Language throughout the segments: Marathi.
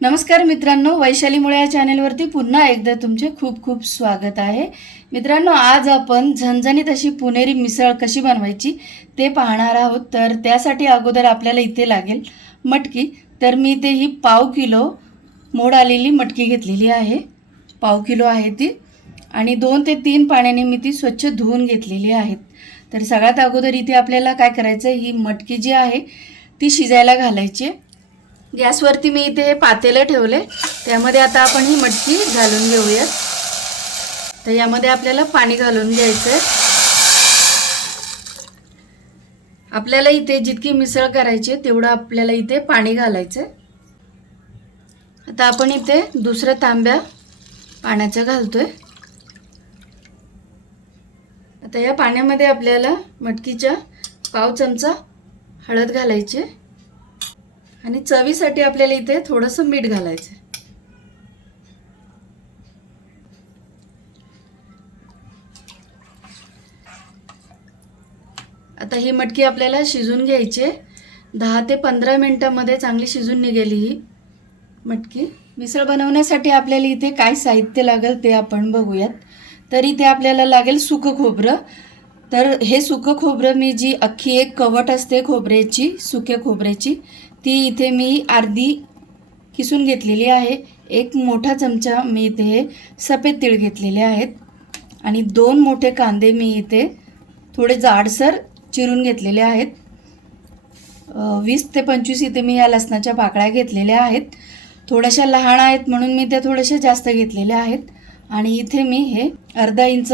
नमस्कार मित्रांनो, वैशाली मुळे या चॅनेलवरती पुन्हा एकदा तुमचे खूप खूप स्वागत आहे. मित्रांनो, आज आपण झणझणीत अशी पुणेरी मिसळ कशी बनवायची ते पाहणार आहोत. तर त्यासाठी अगोदर आपल्याला इथे लागेल मटकी. तर मी इथे ही पाव किलो मोड आलेली मटकी घेतलेली आहे. पाव किलो आहे ती, आणि 2 ते 3 पाण्याने मी ती स्वच्छ धुवून घेतलेली आहेत. तर सगळ्यात अगोदर इथे आपल्याला काय करायचं, ही मटकी जी आहे ती शिजायला घालायची. गॅसवरती मी इथे हे पातेलं ठेवले, त्यामध्ये आता आपण ही मटकी घालून घेऊया. तर यामध्ये आपल्याला पाणी घालून घ्यायचं आहे. आपल्याला इथे जितकी मिसळ करायची तेवढं आपल्याला इथे पाणी घालायचं. आता आपण इथे दुसऱ्या तांब्या पाण्याचं घालतोय. आता या पाण्यामध्ये आपल्याला मटकीच्या पाव चमचा हळद घालायची आणि चवीसाठी आपल्याला इथे थोडंसं मीठ घालायचं. आता ही मटकी आपल्याला शिजून घ्यायची. 10 ते 15 मिनिटांमध्ये चांगली शिजून निघेली ही मटकी. मिसळ बनवण्यासाठी आपल्याला इथे काय साहित्य लागेल ते आपण बघूयात. तर इथे आपल्याला लागेल सुकं खोबरं. तर हे सुकं खोबरं मी जी अख्खी एक कवट असते खोबऱ्याची, सुक्या खोबऱ्याची, ती इथे मी अर्धी किसून घेतलेली आहे. एक मोठा चमचा मी इथे सफेद तीळ घेतलेले आहेत आणि 2 मोठे कांदे मी इथे थोडे जाडसर चिरून घेतलेले आहेत. 20 ते 25 इथे मी या लसणाच्या पाकळ्या घेतलेल्या आहेत. थोड्याशा लहान आहेत म्हणून मी त्या थोड्याशा जास्त घेतलेल्या आहेत. आणि इथे मी हे अर्धा इंच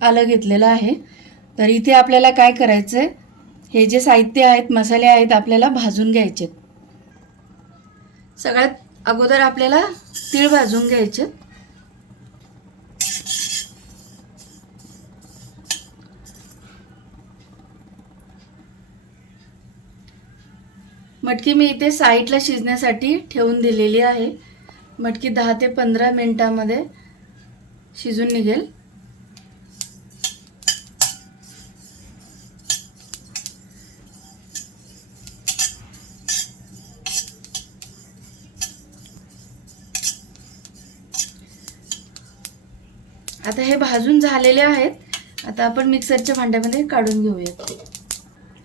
आलं घेतलेलं आहे. तर इथे आपल्याला काय करायचं आहे, हे जे साहित्य आहेत, मसाले आहेत, आपल्याला भाजून घ्यायचे. सगळ्यात अगोदर आपल्याला तीळ भाजून घ्यायचे. मटकी मी इथे साईडला शिजण्यासाठी ठेवून दिलेली आहे. मटकी 10 ते 15 मिनिटांमध्ये शिजून निघेल. आता हे भाजून झालेले आहेत. आता आपण मिक्सरच्या भांड्यामध्ये काढून घेऊयात.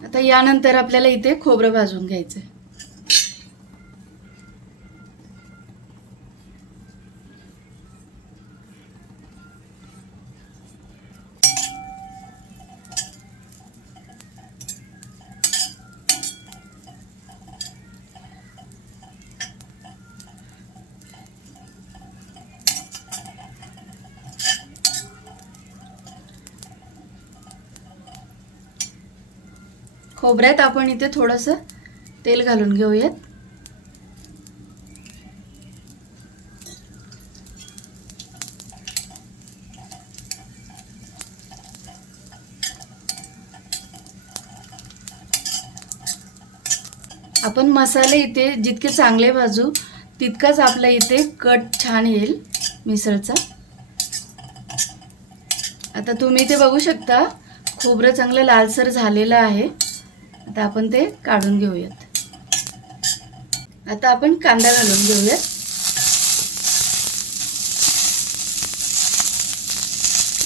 आता यानंतर आपल्याला इथे खोबरं भाजून घ्यायचं. खोबऱ्यात आपण इथे थोडंसं तेल घालून घेऊयात. आपण मसाले इथे जितके चांगले भाजू तितकाच आपला इथे कट छान येईल मिसळचा. आता तुम्ही इथे बघू शकता खोबरं चांगलं लालसर झालेलं आहे. आता आपण ते काढून घेऊयात. आता आपण कांदा घालून घेऊयात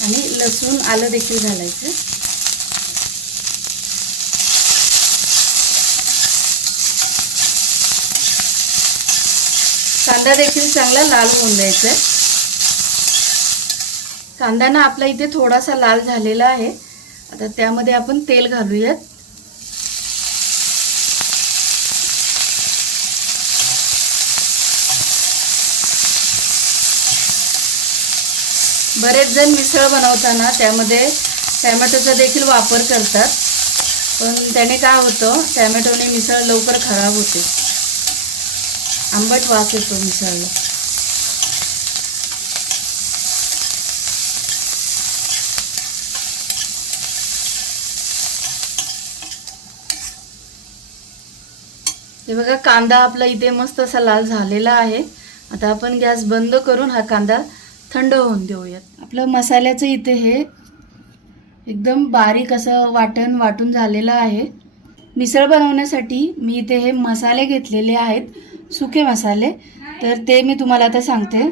आणि लसूण आलं देखील घालायचं. कांदा देखील चांगला लाल होऊन द्यायचा. कांदा ना आपला इथे थोडासा लाल झालेला आहे. आता त्यामध्ये आपण तेल घालूयात. बरेच जण मिसळ बनवताना त्यामध्ये टॅमॅटोचा देखील वापर करतात, पण त्याने काय होतं, टॅमॅटोने मिसळ लवकर खराब होते, आंबट वास येतो मिसळला. हे बघा, कांदा आपला इथे मस्त असा लाल झालेला आहे. आता आपण गॅस बंद करून हा कांदा थंड होऊन देऊयात. आपलं मसाल्याचं इथे हे एकदम बारीक असं वाटून झालेलं आहे. मिसळ बनवण्यासाठी मी इथे हे मसाले घेतलेले आहेत. सुके मसाले, तर ते मी तुम्हाला आता सांगते.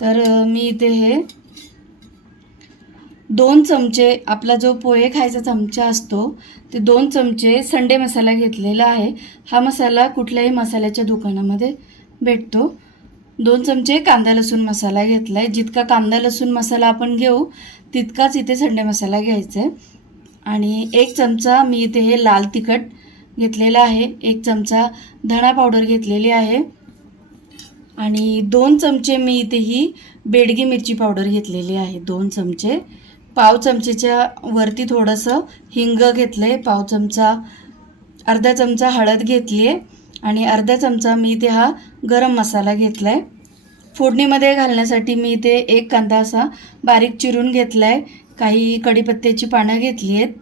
तर मी इथे हे 2 चमचे, आपला जो पोहे खायचा चमचा असतो ते 2 चमचे संडे मसाला घेतलेला आहे. हा मसाला कुठल्याही मसाल्याच्या दुकानामध्ये भेटतो. 2 चमचे कांदा लसूण मसाला घेतला आहे. जितका कांदा लसूण मसाला आपण घेऊ तितकाच इथे संडे मसाला घ्यायचा आहे. आणि 1 चमचा मी इथे हे लाल तिखट घेतलेला आहे. 1 चमचा धणा पावडर घेतलेली आहे. आणि 2 चमचे मी इथे ही बेडगी मिरची पावडर घेतलेली आहे. 2 चमचे, पाव चमचेच्या वरती थोडंसं हिंग घेतलं आहे, पाव चमचा, अर्धा चमचा हळद घेतली आहे आणि अर्धा चमचा मी इथे हा गरम मसाला घेतला आहे. फोडणीमध्ये घालण्यासाठी मी इथे 1 कांदा असा बारीक चिरून घेतला आहे. काही कढीपत्त्याची पानं घेतली आहेत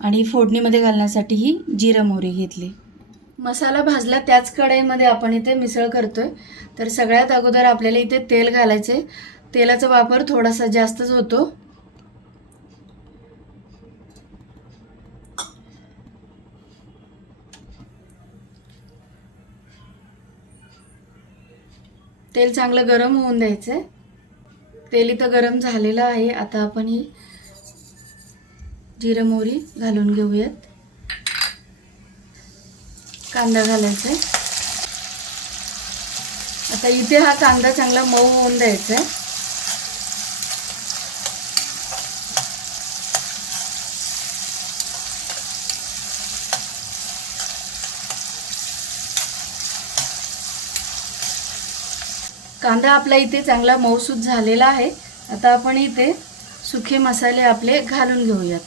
आणि फोडणीमध्ये घालण्यासाठी ही जिरं मोहरी घेतली. मसाला भाजला त्याच कढईमध्ये आपण इथे मिसळ करतोय. तर सगळ्यात अगोदर आपल्याला इथे तेल घालायचे. तेलाचा वापर थोडासा जास्तच होतो. तेल चांगलं गरम होऊन द्यायचं. तेल इथं गरम झालेलं आहे. आता आपण ही जिरं मोहरी घालून घेऊयात. कांदा घालायचा. आता इथे हा कांदा चांगला मऊ होऊन द्यायचा आहे. कांदा आपला इथे चांगला मऊसूत झालेला आहे. आता आपण इथे सुखे मसाले आपले घालून घेऊयात.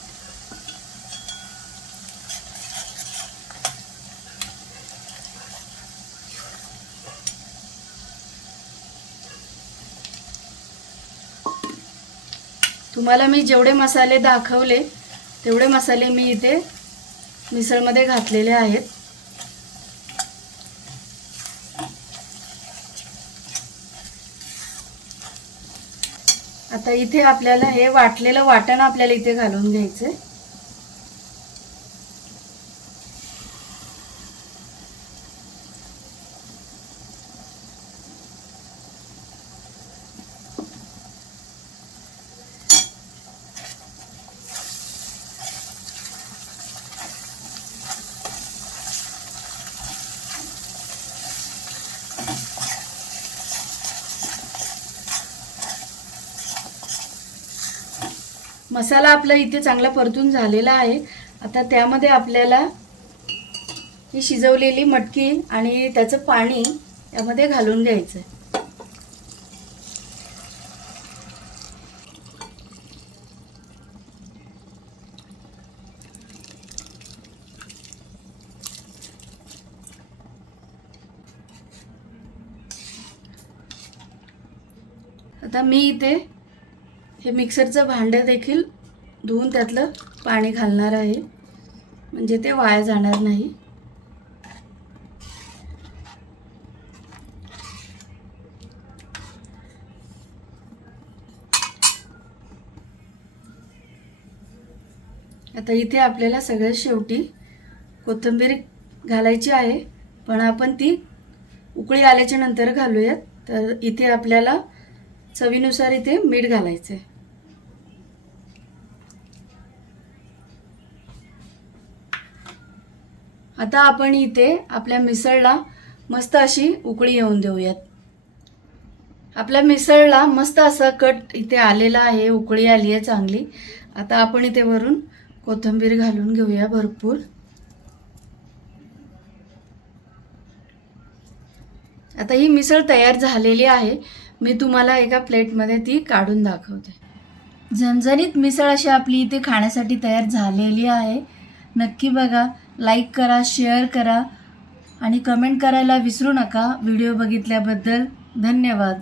तुम्हाला मी जेवढे मसाले दाखवले तेवढे मसाले मी इथे मिसळमध्ये घातलेले आहेत. आता इथे आपल्याला हे वाटलेलं वाटण आपल्याला इथे घालून घ्यायचं. मसाला आपला इथे चांगला परतून झालेला आहे. आता त्यामध्ये आपल्याला ही शिजवलेली मटकी आणि त्याचं पाणी यामध्ये घालून घ्यायचं. आता मी इथे हे मिक्सरचं भांडं देखील धुवून त्यातलं पाणी घालणार आहे, म्हणजे ते वाया जाणार नाही. आता इथे आपल्याला सगळ्यात शेवटी कोथिंबीर घालायची आहे, पण आपण ती उकळी आल्याच्या नंतर घालूयात. तर इथे आपल्याला चवीनुसार इथे मीठ घालायचं आहे. आता आपण इथे आपल्या मिसळला मस्त अशी उकळी येऊन देऊयात. आपल्या मिसळला मस्त असा कट इथे आलेला आहे, उकळी आली आहे चांगली. आता आपण इथे वरून कोथिंबीर घालून घेऊया भरपूर. आता ही मिसळ तयार झालेली आहे. मी तुम्हाला एका प्लेटमध्ये ती काढून दाखवते. झणझणीत मिसळ अशी आपली इथे खाण्यासाठी तयार झालेली आहे. नक्की बघा, लाईक करा, शेअर करा आणि कमेंट करायला विसरू नका. व्हिडिओ बघितल्याबद्दल धन्यवाद.